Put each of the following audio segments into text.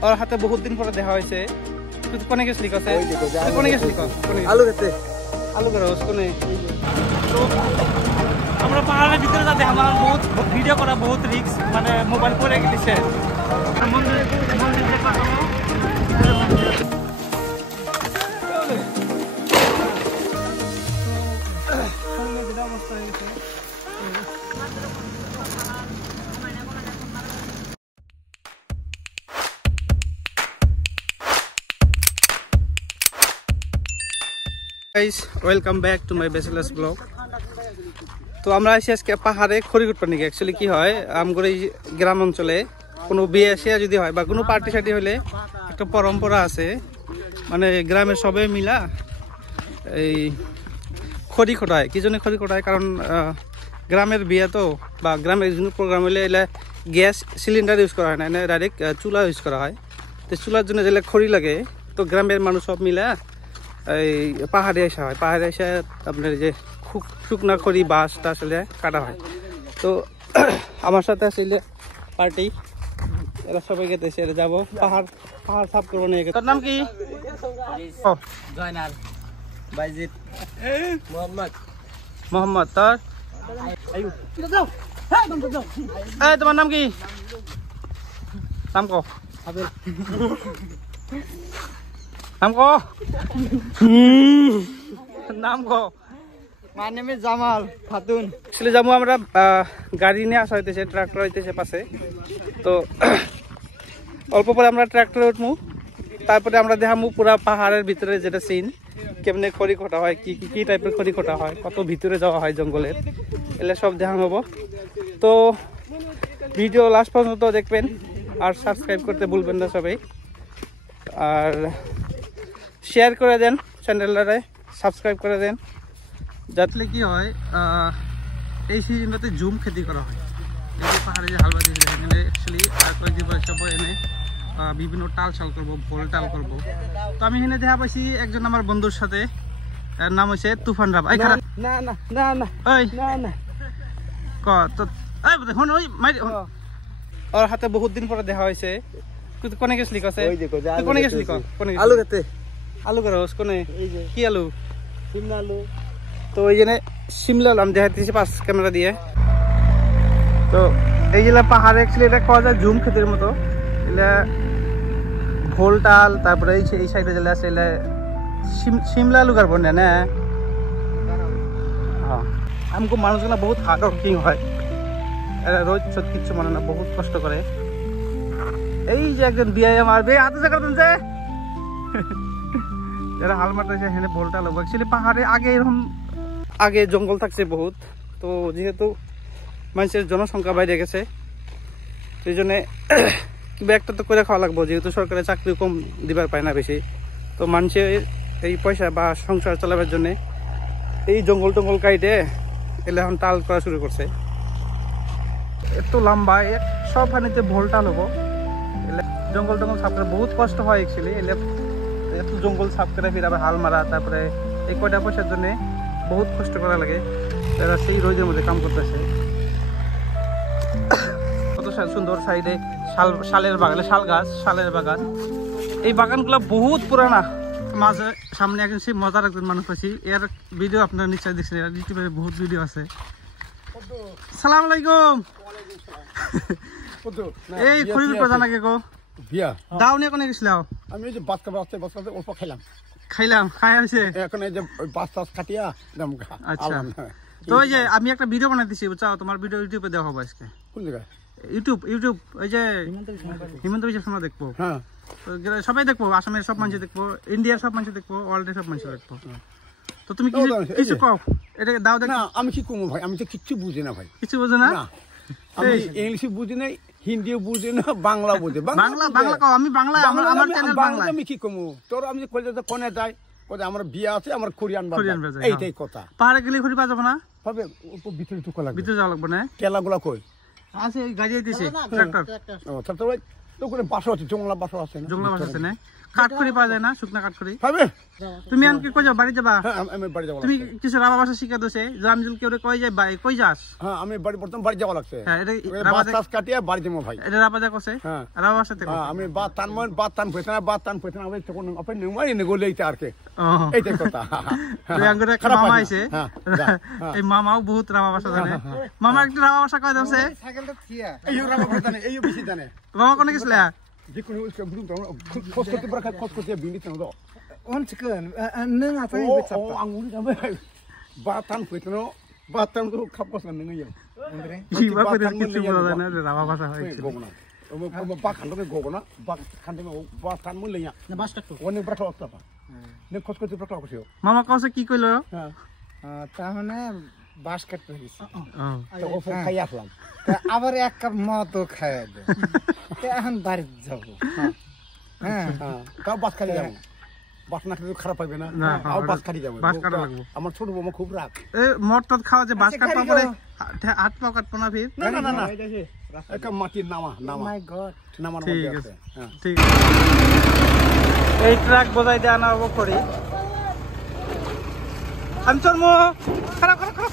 और हाथे बहुत दिन पर देखा হয়েছে তুই কোনে গেছলি কাছে কোনে গেছলি আলু খেতে আলু করে কোনে তো আমরা পাহাড়ের ভিতরে যা দেখা আমার বহুত ভিডিও করা বহুত রিস্ক মানে মোবাইল পড়ে গেছে মন্দির দেখা হলো guys, welcome back to my bachelor's vlog. তো আমরা আসি আজকে পাহাড়ে খড়ি কাটবার নাকি অ্যাকচুয়ালি কি হয় আমগর এই গ্রাম অঞ্চলে কোনো বিয়ে শেয়া যদি হয় বা কোনো পার্টি সার্টি হলে একটা পরম্পরা আছে মানে গ্রামের সবাই মিলা এই খড়ি কাটায় কি জন্য খড়ি কাটায় কারণ গ্রামের বিয়ে তো বা গ্রামের কোনো প্রোগ্রাম হলে এলে গ্যাস সিলিন্ডার ইউজ করা হয় না ডাইরেক্ট চুলা ইউজ করা হয় তো চুলার জন্য যেলে খড়ি লাগে তো গ্রামের মানুষ সব মিলা এই পাহাড়ে আসা হয় পাহাড়ে এসে আপনার যে শুকনা খড়ি বাঁশ টাস কাটা হয় তো আমার সাথে আসলে পার্টি এরা সবাই গেতেছে এরা যাবো পাহাড় পাহাড় সাফ করবো নিয়ে তোর নাম কি জয়নাল বাইজিদ মোহাম্মদ তোর তোমার নাম কি নাম কো নাম কো নাম কো My name is Jamal Khatun. আসলে যাবো আমরা গাড়ি নিয়ে আসা হইতেছে ট্রাক্টর হইতেছে পাশে তো অল্প পরে আমরা ট্রাক্টরে উঠবো তারপরে আমরা দেখাবো পুরা পাহাড়ের ভিতরে যেটা সিন কেমনে খড়ি কাটা হয় কি কি টাইপের খড়ি কাটা হয় কত ভিতরে যাওয়া হয় জঙ্গলের এগুলো সব দেখাবো তো ভিডিও লাস্ট পর্যন্ত দেখবেন আর সাবস্ক্রাইব করতে ভুলবেন না সবাই আর শেয়ার করে দেন চ্যানেলটারে সাবস্ক্রাইব করে দেন যাতে কি হয় এই সিজনটাতে জুম খেতি করা হয় এই যে পাহাড়ে যে হালবাজি এখানে অ্যাকচুয়ালি আর কয়েকদিন পরে সব এনে বিভিন্ন টাল চাল করবো ভোল টাল করবো তো আমি এখানে দেখা পাইছি একজন আমার বন্ধুর সাথে এর নাম হচ্ছে তুফান রাব এই খারাপ না না না না ওই না না ক তো এই দেখুন ওই মাইর ওর হাতে বহুত দিন পরে দেখা হয়েছে তুই কোনে গেছলি কাছে তুই কোনে গেছলি কোনে আলু খেতে আলু করে কোনে কি আলু শিমলা আলু তো এই জন্য শিমলা আলু আমি দেখাইতেছি পাঁচ ক্যামেরা দিয়ে তো এই যে পাহাড়ে অ্যাকচুয়ালি এটা খাওয়া যায় জুম ক্ষেতের মতো এগুলা ভোল টাল তারপরে এই সাইডে যেগুলো আছে এগুলা শিমলা আলু কাটবো না হ্যাঁ আমাকে মানুষগুলো বহুত হার্ড ওয়ার্কিং হয় এরা রোজ কিচ্ছু মানে না বহুত কষ্ট করে এই যে একজন বিয়ে মারবে হাতে যে করতেন যে যারা হাল মারতেছে এখানে ভোল টাল হবো অ্যাকচুয়ালি পাহাড়ে আগে এরকম আগে জঙ্গল থাকছে বহুত তো যেহেতু মানুষের জনসংখ্যা বাইরে গেছে সেই জন্যে কিবা একটা তো করে খাওয়া লাগবো যেহেতু সরকারের চাকরি কম দিবার পায় না বেশি তো মানুষের এই পয়সা বা সংসার চালাবার জন্যে এই জঙ্গল টঙ্গল কাইটে এলে এখন টাল করা শুরু করছে এত লম্বা সব পানিতে ভোল টাল হবো এলে জঙ্গল টঙ্গল সাফ করে বহুত কষ্ট হয় অ্যাকচুয়ালি এলে এত জঙ্গল সাফ করে ফির আবার হাল মারা তারপরে এই কয়টা পয়সার জন্যে বহুত কষ্ট করা লাগে তারা সেই রোদের মধ্যে কাম করতেছে কত সুন্দর সাইডে শালের বাগান শাল গাছ শালের বাগান এই বাগানগুলো বহুত পুরানা মাঝে সামনে একজন সেই মজার একজন মানুষ আছি এর ভিডিও আপনারা নিশ্চয়ই দেখছেন ইউটিউবে বহুত ভিডিও আছে সালাম আলাইকুম এই খড়ি প্রধান আগে গো বিয়া দাও নিয়ে কোনে গেছিলাম আমি এই যে বাচ্চা অল্প খাইলাম খাই আছে এখন এই যে বাস টাস কাটিয়া আচ্ছা তো এই যে আমি একটা ভিডিও বানাই দিছি বুঝছো তোমার ভিডিও ইউটিউবে দেওয়া হবে আজকে কোন জায়গায় ইউটিউব ওই যে হিমন্ত বিশ্ব শর্মা দেখবো হ্যাঁ সবাই দেখবো আসামের সব মানুষ দেখবো ইন্ডিয়ার সব মানুষ দেখবো ওয়ার্ল্ডের সব মানুষ দেখবো তো তুমি কিছু কও এটা দাও দেখ না আমি কি কমু ভাই আমি তো কিচ্ছু বুঝি না ভাই কিছু বোঝো না আমি ইংলিশ বুঝি না হিন্দিও বুঝি না বাংলা বুঝি বাংলা কও আমি বাংলা আমার চ্যানেল বাংলা আমি কি কমু তোর আমি কইতে কোনে যাই কোথায় আমার বিয়ে আছে আমার কোরিয়ান এইটাই কথা পাহাড়ে গেলে খড়ি পাওয়া যাবে না হবে ভিতরে ঢুকা লাগবে ভিতরে যাওয়া লাগবে না কেলাগুলা কই আছে গাড়ি আইতেছে ট্রাক্টর ও তারপর তো ওখানে বাসা আছে, জংলা বাসা আছে না? জংলা বাসা আছে না? কাঠখড়ি পাওয়া যায় না, শুকনা কাঠখড়ি? পাবে? তুমি আনকে কই যাও, বাড়ি যাবা? হ্যাঁ, আমি বাড়ি যাবো। তুমি কিছু রাবা ভাষা শিখা দোছে, জামজুল কেউ কই যায়, কই যাস? হ্যাঁ, আমি বর্তমান বাড়ি যাওয়া লাগছে। হ্যাঁ, এটা বাস টাস কাটিয়ে বাড়ি যাবো ভাই। এটা রাবাজা কছে? হ্যাঁ, রাবা ভাষাতে কয়। আমি বাত টান ফেতনা আমি তখন আপনি নেমাই নে গোলে এইটা আর কে। এইটাই কথা। তুই আঙ্গুরে একটা মামা আইছে, এই মামাও বহুত রাবা ভাষা জানে। মামা একটু রাবা ভাষা কয় দছে? সাইকেলটা থিয়া এই রাবা ভাষা জানে, এই বেশি জানে। মামা কোনে গেছলা? যে কোনো বুঝুন তো খোঁজ করতে পারা, খোঁজ করতে বিন্দি তো দাও অনচিকন নং আছে ও আঙ্গুরি যাবে বাতান ফেতনো বাতান তো খাপ কষ্ট নং ইয়া ইবা করে কিছু বলা না, রাবা ভাষা হয় গগনা ও বা খান্ডে গগনা বা খান্ডে বাতান মু লইয়া না বাস কাটতো অনেক বড় অবস্থা পা নে খোঁজ করতে প্রকাশ করছো। মামা কছে কি কইলো? হ্যাঁ, তাহলে বাস কাটতে হইছে তো ও খাই আসলাম, আবার এক কাপ মদ খাইয়া দে, এখন বাড়ি যাব। হ্যাঁ, তাও বাস খালি যাবো, বাস না খেলে খারাপ পাইবে না, আর বাস খালি যাবো। বাস কাটা লাগবো। আমার ছোট বৌমা খুব রাগ। এ মটত খাওয়া যে বাস কাটপা পরে হাত পা কাটপো না ফির? না না না, একটা মাটির নামা মাই গড, নামার ঠিক মধ্যে আছে, আছে। হ্যাঁ, ঠিক আছে। এই ট্রাক বোঝাই দিয়ে আনা হবো করি। আমি চলমো, খারাপ খারাপ খারাপ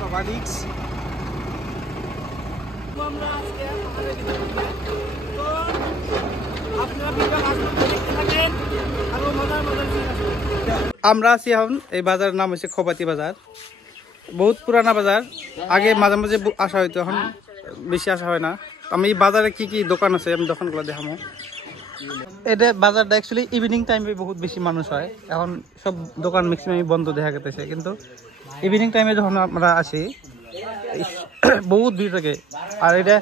বাবা রিক্স। আমরা আছি এখন, এই বাজারের নাম হচ্ছে খোবাতি বাজার। বহুত পুরানা বাজার, আগে মাঝে মাঝে আসা হইতো, এখন বেশি আসা হয় না। আমি এই বাজারে কি কি দোকান আছে আমি দোকানগুলো দেখাবো। এটা বাজারটা অ্যাকচুয়ালি ইভিনিং টাইমে বহুত বেশি মানুষ হয়, এখন সব দোকান ম্যাক্সিমাম বন্ধ দেখা গেছে, কিন্তু ইভিনিং টাইমে যখন আমরা আসি বহুত ভিড় থাকে। আর এটা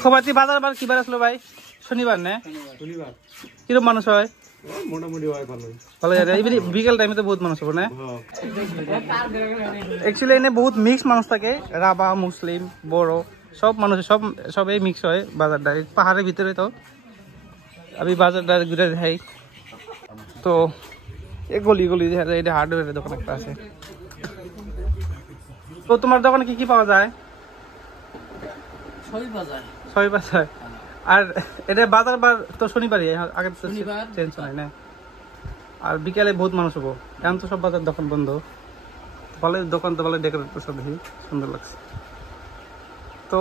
খোবাতি বাজার বার কিবার আসলো ভাই? শনিবার না? শনিবার কিরকম মানুষ হয়? মোটামুটি হয় ভালো। ভালো যায়, বিকেল টাইমে তো বহুত মানুষ হবে না? অ্যাকচুয়ালি এনে বহুত মিক্স মানুষ থাকে, রাবা, মুসলিম, বড় সব মানুষ, সবই মিক্স হয় বাজারটা। পাহাড়ের ভিতরে তো আমি বাজারটা ঘুরে দেখাই। তো এই গলি গলি দেখা যায়, এটা হার্ডওয়্যারের দোকান একটা আছে। তো তোমার দোকানে কি কি পাওয়া যায়? ছয় বাজার। আর এটা বাজার বার তো শনিবারই, আগে চেঞ্জ হয় না। আর বিকালে বহুত মানুষ হবো, এখন তো সব বাজার দোকান বন্ধ। ভালো দোকান তো ভালো ডেকোরেট সব দেখি সুন্দর লাগছে। তো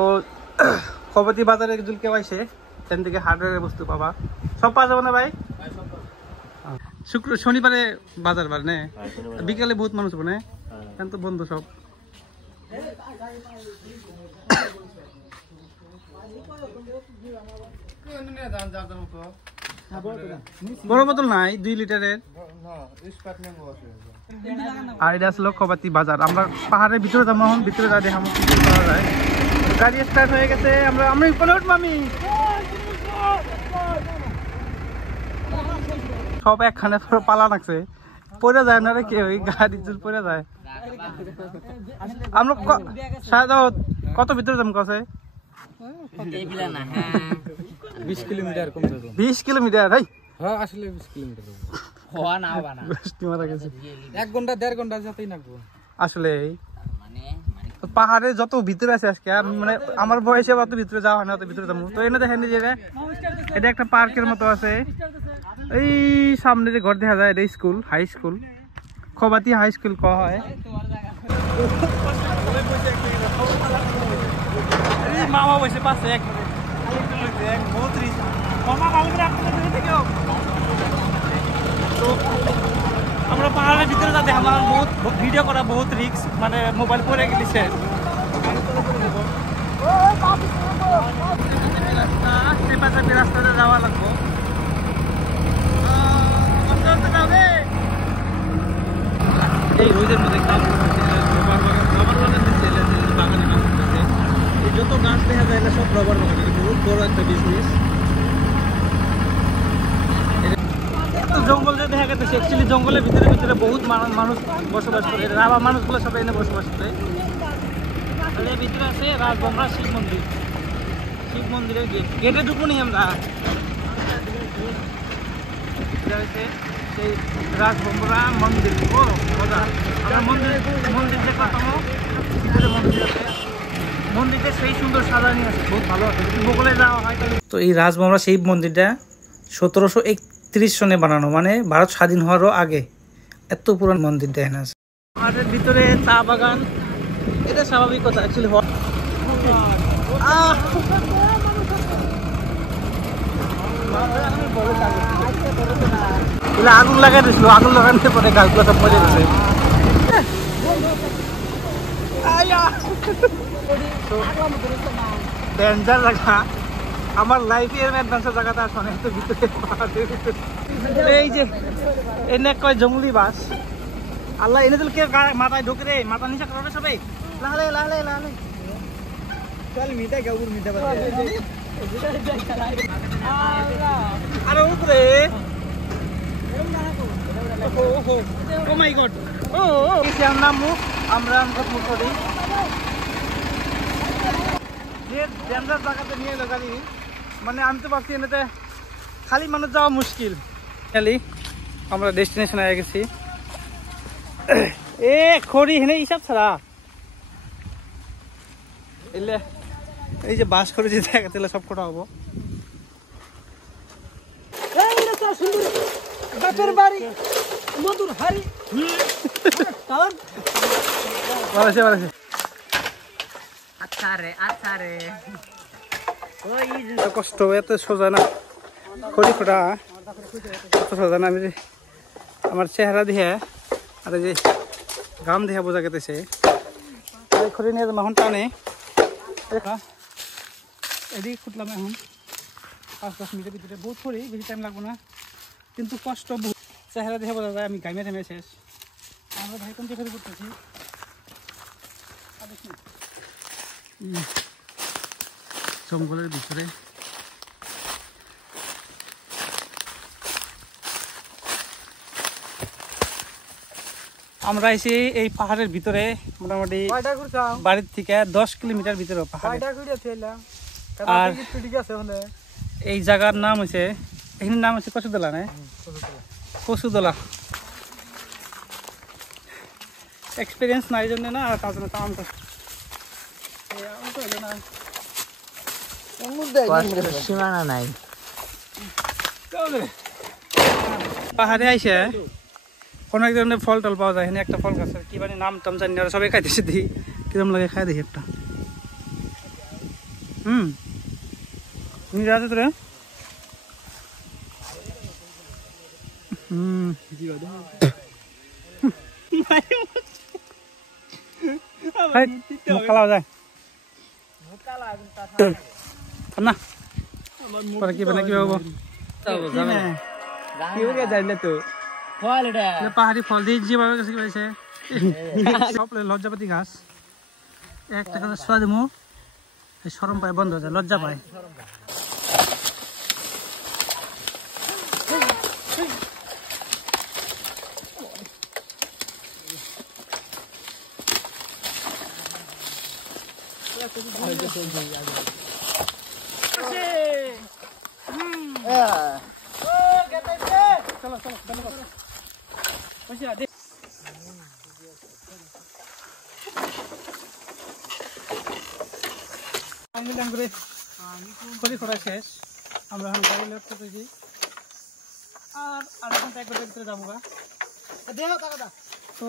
খোবাতি বাজারে যদি কেউ আসে সেখান থেকে হার্ডওয়্যারের বস্তু পাবা, সব পাওয়া যাবে না ভাই? শনিবারে বাজার বার না, বিকালে বহুত মানুষ হবে না, এখন তো বন্ধ সব। বড় বোতল নাই, 2 লিটারের। আর এটা আসলে খোবাতি বাজার। আমরা পাহাড়ের ভিতরে যাবো, এখন ভিতরে যা দেখাবো কি পাওয়া যায়। গাড়ি স্টার্ট হয়ে গেছে, আমরা উপরে উঠবো। আমি সব একখানে পালা লাগছে, পড়ে যায় না রে, কে ওই গাড়ি পড়ে যায়। আমরা কত ভিতরে যাবো কাছে? 20 কিলোমিটার কম যাবে। 20 কিলোমিটার? হ্যাঁ, আসলে 20 কিলোমিটার হওয়া না হবা না, 1 ঘন্টা 1.5 ঘন্টা যেতেই লাগবে আসলে। পাহাড়ে যত ভিতরে আছে আজকে, মানে আমার বয়সে অত ভিতরে যাওয়া হয় না, অত ভিতরে যাবো। তো এনে দেখেন যে এটা একটা পার্কের মতো আছে, এই সামনে যে ঘর দেখা যায় এটা স্কুল, হাই স্কুল, খোবাতি হাই স্কুল কওয়া হয়। মামা বসে পাশে আমরা পাহাড়ের ভিতরে যাতে আমার বহুত ভিডিও করা বহুত রিস্ক, মানে মোবাইল পরে গেছে। রাস্তাতে যাওয়া লাগবো, এই রোদের মধ্যে কাজ করতেছে, বাগানে কাজ করতেছে। এই যত গাছ দেখা যায় না সব রবার বাগান, বহুত বড় একটা বিজনেস। জঙ্গল যে দেখা গেছে, অ্যাকচুয়ালি জঙ্গলের ভিতরে ভিতরে বহুত মানুষ বসবাস করে, রাবা মানুষগুলো সবাই এনে বসবাস করে। এর ভিতরে আছে রাজবমরা শিব মন্দির, শিব মন্দিরের গেটে ঢুকবো নি আমরা। সেই রাজবমরা মন্দির, ও মজা। আমরা মন্দির দেখলাম, ভিতরে মন্দির আছে, মন্দিরটা চারিদিকে সেই সুন্দর সাজানি আছে, বহুত ভালো আছে। যদি মোগলে যাওয়া হয় তো এই রাজমহলা শিব মন্দিরটা 1731 সনে বানানো, মানে ভারত স্বাধীন হওয়ারও আগে। এত পুরান মন্দির দেখেন আছে। পাহাড়ের ভিতরে চা বাগান, এটা স্বাভাবিক কথা অ্যাকচুয়ালি। আগুন লাগাই দিয়েছিল, আগুন লাগানোর পরে গাছগুলো সব মজে গেছে। ডেঞ্জার জায়গা, আমার লাইফে এরকম অ্যাডভেঞ্চার জায়গাটা আসলে এত ভিতরে। এই যে এনে কয় জঙ্গলি বাস, আল্লাহ এনে দিল কে মাথায় ঢুকে রে, মাথা নিচে করবে সবাই। লাহলে লাহলে লাহলে চল মিটা কে উপর মিটা আরে উপরে। ও মাই গড, ও কি নামু আমরা মুখ করি যে ডেঞ্জার জায়গাতে নিয়ে এলো গাড়ি, মানে আমি তো ভাবছি এটাতে খালি মানুষ যাওয়া মুশকিল। খালি আমরা ডেস্টিনেশনে হয়ে গেছি। এ খড়ি হেনে হিসাব ছাড়া এলে এই যে বাস করে যে জায়গা তেলে সব কটা হবো। বাপের বাড়ি মধুর হারি কষ্ট, এত সোজা না খড়ি খোটা, এত সোজা না। আমি আমার চেহারা দিয়ে আর যে গাম দিয়ে বোঝা গেতেছে। খড়ি নিয়ে এখন টানে এদিকে খুঁটলাম এখন 5-10 মিনিটের ভিতরে। বহুত খড়ি, বেশি টাইম লাগবো না, কিন্তু কষ্ট বহুত। চেহারা দেখে বোঝা যায় আমি গাইমে থেমে শেষ। আমরা ভাই কোন খড়ি করতেছি জঙ্গলের ভিতরে। আমরা এসে এই পাহাড়ের ভিতরে মোটামুটি বাড়ির থেকে 10 কিলোমিটার ভিতরে পাহাড়। আর এই জায়গার নাম হচ্ছে, এখানে নাম হচ্ছে কচুদলা, না কচুদলা। এক্সপিরিয়েন্স নাই জন্য না, আর তার জন্য কাম করছে সীমানা নাই। পাহাড়ে আইসে অনেক ধরনের ফল টল পাওয়া যায়। এখানে একটা ফল গাছ, কি মানে নাম টাম জানি না, সবাই খাইতেছে, দিই কিরম লাগে খাই দেখি একটা। আছে তোরা খাওয়া যায় না, পরে কি বানা কি হবো পাহাড়ি ফল দিয়ে যেভাবে গেছে কি পাইছে সব লজ্জাপাতি গাছ। একটা গাছ সোয়া দিমু সরম পায়, বন্ধ হয়ে যায়, লজ্জা পায়। শেষ, আমরা এখন গাড়ি লোড করতেছি আর আধা ঘন্টা 1 ঘন্টার ভিতরে যাবো। তো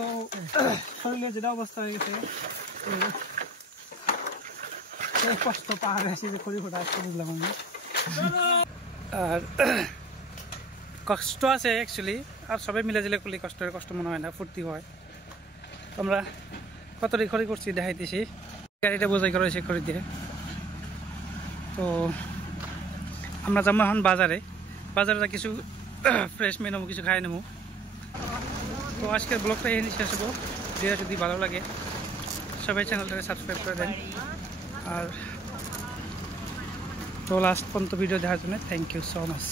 শরীরের যেটা অবস্থা হয়ে গেছে, কষ্ট পাহাড়ে আসি যে খড়ি ফোটা আসতে বুঝলাম আমি। আর কষ্ট আছে অ্যাকচুয়ালি, আর সবাই মিলে জিলে করলে কষ্ট মনে হয় না, ফুর্তি হয়। আমরা কত খড়ি করছি দেখাইতেছি, গাড়িটা বোঝাই করা হয়েছে খড়ি দিয়ে। তো আমরা যাবো এখন বাজারে কিছু ফ্রেশ মেয়ে নেবো, কিছু খাই নেবো। তো আজকের ব্লগটা এখানে শেষ হবো। যদি ভালো লাগে সবাই চ্যানেলটাকে সাবস্ক্রাইব করে দেন। আর তো লাস্ট পর্যন্ত ভিডিও দেখার জন্য থ্যাংক ইউ সো মাচ।